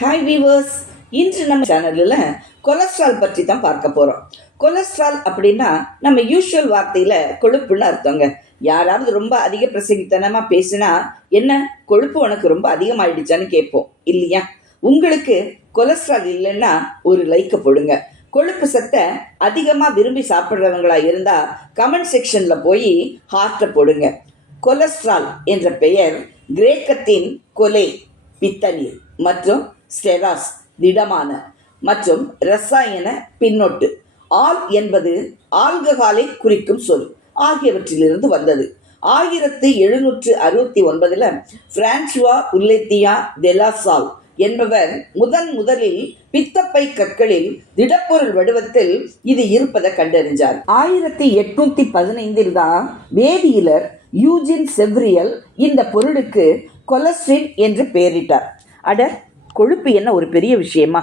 Hi viewers, இன்று நம்ம சேனலில் கொலஸ்ட்ரால் பற்றி தான் பார்க்க போகிறோம். கொலஸ்ட்ரால் அப்படின்னா நம்ம யூஷுவல் வார்த்தையில் கொழுப்புன்னு அர்த்தங்க. யாராவது ரொம்ப அதிக பிரசங்கித்தனமாக பேசினா என்ன கொழுப்பு உனக்கு ரொம்ப அதிகமாயிடுச்சான்னு கேட்போம் இல்லையா? உங்களுக்கு கொலஸ்ட்ரால் இல்லைன்னா ஒரு லைக்கை போடுங்க. கொழுப்பு சத்தை அதிகமாக விரும்பி சாப்பிட்றவங்களா இருந்தால் கமெண்ட் செக்ஷனில் போய் ஹார்ட்டை போடுங்க. கொலஸ்ட்ரால் என்ற பெயர் கிரேக்கத்தின் கொலை பித்தநீர் மற்றும் ஸ்டெராஸ் திடமான மற்றும் ரசாயன பின்னொட்டு ஆல் என்பது ஆல்கஹாலை குறிக்கும் சொல் ஆகியவற்றிலிருந்து வந்தது. 1769 பிரான்சுவா உல்லெத்தியா டெலாசால் என்பவர் முதலில் பித்தப்பை கற்களில் திடப்பொருள் வடிவத்தில் இது இருப்பதை கண்டறிஞ்சார். 1815 தான் வேதியியலர் யூஜின் செவ்ரியல் இந்த பொருளுக்கு கொலஸ்ட்ரின் என்று பெயரிட்டார். அட, கொழுப்பு என்ன ஒரு பெரிய விஷயமா?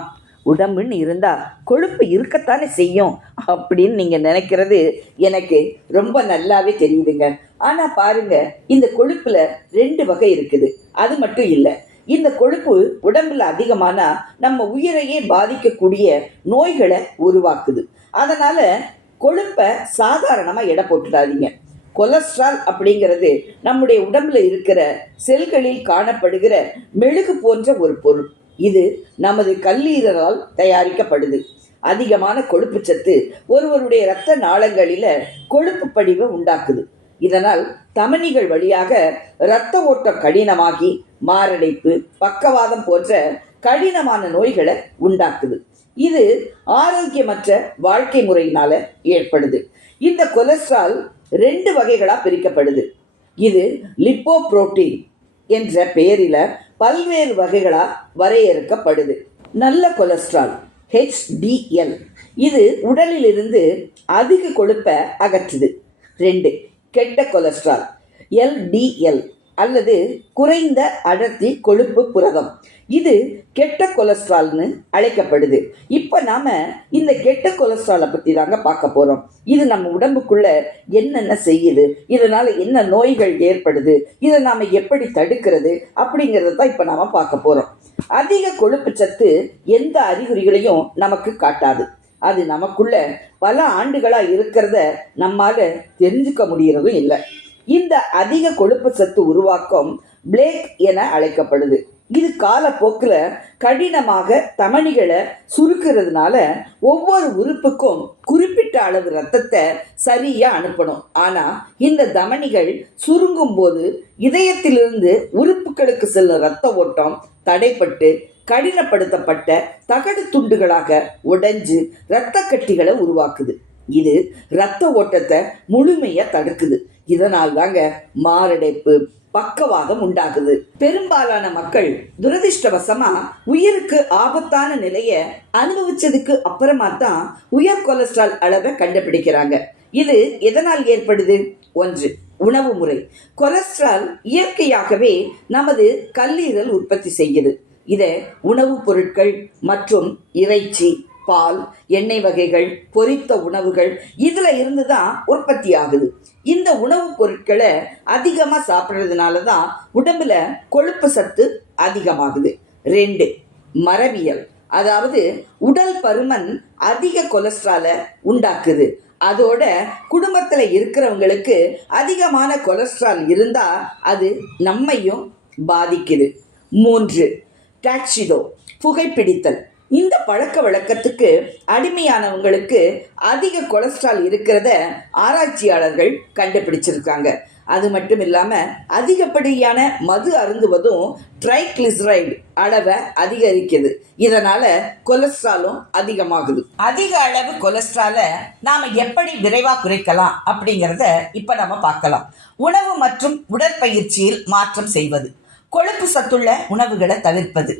உடம்புன்னு இருந்தால் கொழுப்பு இருக்கத்தானே செய்யும் அப்படின்னு நீங்கள் நினைக்கிறது எனக்கு ரொம்ப நல்லாவே தெரியுதுங்க. ஆனால் பாருங்க, இந்த கொழுப்பில் 2 வகை இருக்குது. அது மட்டும் இல்லை, இந்த கொழுப்பு உடம்புல அதிகமானா நம்ம உயிரையே பாதிக்கக்கூடிய நோய்களை உருவாக்குது. அதனால கொழுப்பை சாதாரணமாக எடை போட்டுடாதீங்க. கொலஸ்ட்ரால் அப்படிங்கிறது நம்முடைய உடம்புல இருக்கிற செல்களில் காணப்படுகிற மெழுகு போன்ற ஒரு பொருள். இது நமது கல்லீரலால் தயாரிக்கப்படுது. அதிகமான கொழுப்பு சத்து ஒருவருடைய இரத்த நாளங்களில கொழுப்பு படிவை உண்டாக்குது. இதனால் தமனிகள் வழியாக இரத்த ஓட்டம் கடினமாகி மாரடைப்பு, பக்கவாதம் போன்ற கடினமான நோய்களை உண்டாக்குது. இது ஆரோக்கியமற்ற வாழ்க்கை முறையினால ஏற்படுது. இந்த கொலஸ்ட்ரால் 2 வகைகளா பிரிக்கப்படுது. இது லிப்போப்ரோட்டீன் என்ற பெயரில பல்வேறு வகைகளா வரையறுக்கப்படுது. நல்ல கொலஸ்ட்ரால் HDL இது உடலில் இருந்து அதிக கொழுப்பை அகற்றுது. 2 கெட்ட கொலஸ்ட்ரால் LDL அல்லது குறைந்த அடர்த்தி கொழுப்பு புரதம், இது கெட்ட கொலஸ்ட்ரால்னு அழைக்கப்படுது. இப்போ நாம இந்த கெட்ட கொலஸ்ட்ராலை பற்றி தாங்க பார்க்க போகிறோம். இது நம்ம உடம்புக்குள்ள என்னென்ன செய்யுது, இதனால என்ன நோய்கள் ஏற்படுது, இதை நாம் எப்படி தடுக்கிறது அப்படிங்கிறத தான் இப்போ நாம் பார்க்க போகிறோம். அதிக கொழுப்பு சத்து எந்த அறிகுறிகளையும் நமக்கு காட்டாது. அது நமக்குள்ள பல ஆண்டுகளாக இருக்கிறத நம்மால தெரிஞ்சுக்க முடியறதும் இல்லை. இந்த அதிக கொழுப்பு சத்து உருவாக்கம் பிளேக் என அழைக்கப்படுது. இது காலப்போக்கில் கடினமாக தமனிகளை சுருக்கிறதுனால ஒவ்வொரு உறுப்புக்கும் குறிப்பிட்ட அளவு ரத்தத்தை சரியா அனுப்பணும். ஆனா இந்த தமனிகள் சுருங்கும் போது இதயத்திலிருந்து உறுப்புகளுக்கு செல்லும் இரத்த ஓட்டம் தடைப்பட்டு கடினப்படுத்தப்பட்ட தகடு துண்டுகளாக உடைஞ்சு இரத்த கட்டிகளை உருவாக்குது. இது இரத்த ஓட்டத்தை முழுமையா தடுக்குது. இதனால் தாங்க மாரடைப்பு, பக்கவாதம் உண்டாகுது. பெரும்பாலான மக்கள் துரதிர்ஷ்டவசமா உயிருக்கு ஆபத்தான நிலையை அனுபவிச்சதுக்கு அப்புறமா தான் உயர் கொலஸ்ட்ரால் அளவை கண்டுபிடிக்கிறாங்க. இது எதனால் ஏற்படுது? 1 உணவு முறை. கொலஸ்ட்ரால் இயற்கையாகவே நமது கல்லீரல் உற்பத்தி செய்யுது. இதை உணவுப் பொருட்கள் மற்றும் இறைச்சி, பால், எண்ணெய் வகைகள், பொரித்த உணவுகள் இதுல இருந்து தான் உற்பத்தி ஆகுது. இந்த உணவுப் பொருட்களை அதிகமாக சாப்பிட்றதுனால தான் உடம்புல கொழுப்பு சத்து அதிகமாகுது. 2 மரபியல். அதாவது உடல் பருமன் அதிக கொலஸ்ட்ராலை உண்டாக்குது. அதோட குடும்பத்தில் இருக்கிறவங்களுக்கு அதிகமான கொலஸ்ட்ரால் இருந்தா அது நம்மையும் பாதிக்குது. 3 டாக்சிடோ புகைப்பிடித்தல். இந்த பழக்க வழக்கத்துக்கு அடிமையானவங்களுக்கு அதிக கொலஸ்ட்ரால் இருக்கிறத ஆராய்ச்சியாளர்கள் கண்டுபிடிச்சிருக்காங்க. அது மட்டும் இல்லாமல் அதிகப்படியான மது அருந்துவதும் ட்ரைக்ளிசரைடு அளவை அதிகரிக்குது. இதனால கொலஸ்ட்ராலும் அதிகமாகுது. அதிக அளவு கொலஸ்ட்ராலை நாம எப்படி விரைவாக குறைக்கலாம் அப்படிங்கிறத இப்ப நம்ம பார்க்கலாம். உணவு மற்றும் உடற்பயிற்சியில் மாற்றம் செய்வது, கொழுப்பு சத்துள்ள உணவுகளை தவிர்ப்பது,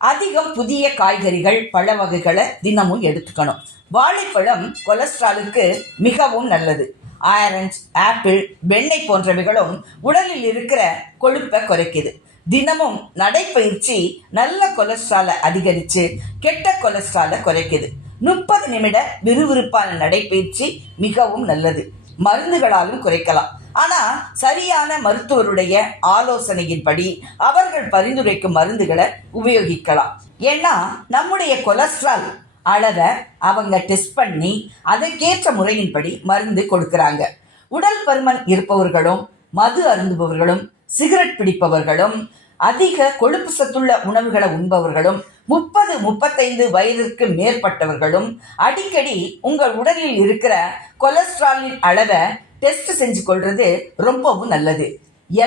அதிகம் புதிய காய்கறிகள், பழ வகைகளை தினமும் எடுத்துக்கணும். வாழைப்பழம் கொலஸ்ட்ராலுக்கு மிகவும் நல்லது. ஆரஞ்சு, ஆப்பிள், வெண்ணெய் போன்றவைகளும் உடலில் இருக்கிற கொழுப்பை குறைக்குது. தினமும் நடைப்பயிற்சி நல்ல கொலஸ்ட்ராலை அதிகரித்து கெட்ட கொலஸ்ட்ராலை குறைக்குது. 30 நிமிட விறுவிறுப்பான நடைப்பயிற்சி மிகவும் நல்லது. மருந்துகளாலும் குறைக்கலாம். ஆனால் சரியான மருத்துவருடைய ஆலோசனையின்படி அவர்கள் பரிந்துரைக்கும் மருந்துகளை உபயோகிக்கலாம். ஏன்னா நம்முடைய கொலஸ்ட்ரால் அளவை அவங்க டெஸ்ட் பண்ணி அதற்கேற்ற முறையின்படி மருந்து கொடுக்கறாங்க. உடல் பருமன் இருப்பவர்களும், மது அருந்துபவர்களும், சிகரெட் பிடிப்பவர்களும், அதிக கொழுப்பு சத்துள்ள உணவுகளை உண்பவர்களும், 30-35 வயதிற்கு மேற்பட்டவர்களும் அடிக்கடி உங்கள் உடலில் இருக்கிற கொலஸ்ட்ராலின் அளவை டெஸ்ட் செஞ்சு கொள்றது ரொம்பவும் நல்லது.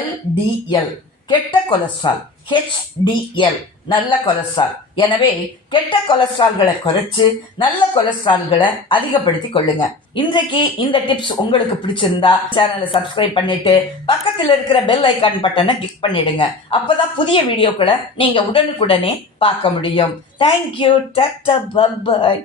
LDL கெட்ட கொலஸ்ட்ரால், HDL நல்ல கொலஸ்ட்ரால். எனவே கெட்ட கொலஸ்ட்ரால்களை குறைச்சு நல்ல கொலஸ்ட்ரால்களை அதிகப்படுத்தி கொள்ளுங்க. இன்றைக்கு இந்த டிப்ஸ் உங்களுக்கு பிடிச்சிருந்தா சேனலை சப்ஸ்கிரைப் பண்ணிட்டு பக்கத்தில் இருக்கிற பெல் ஐக்கான் பட்டனை கிளிக் பண்ணிடுங்க. அப்பதான் புதிய வீடியோக்களை நீங்க உடனுக்குடனே பார்க்க முடியும். தேங்க்யூ. டாடா, பை.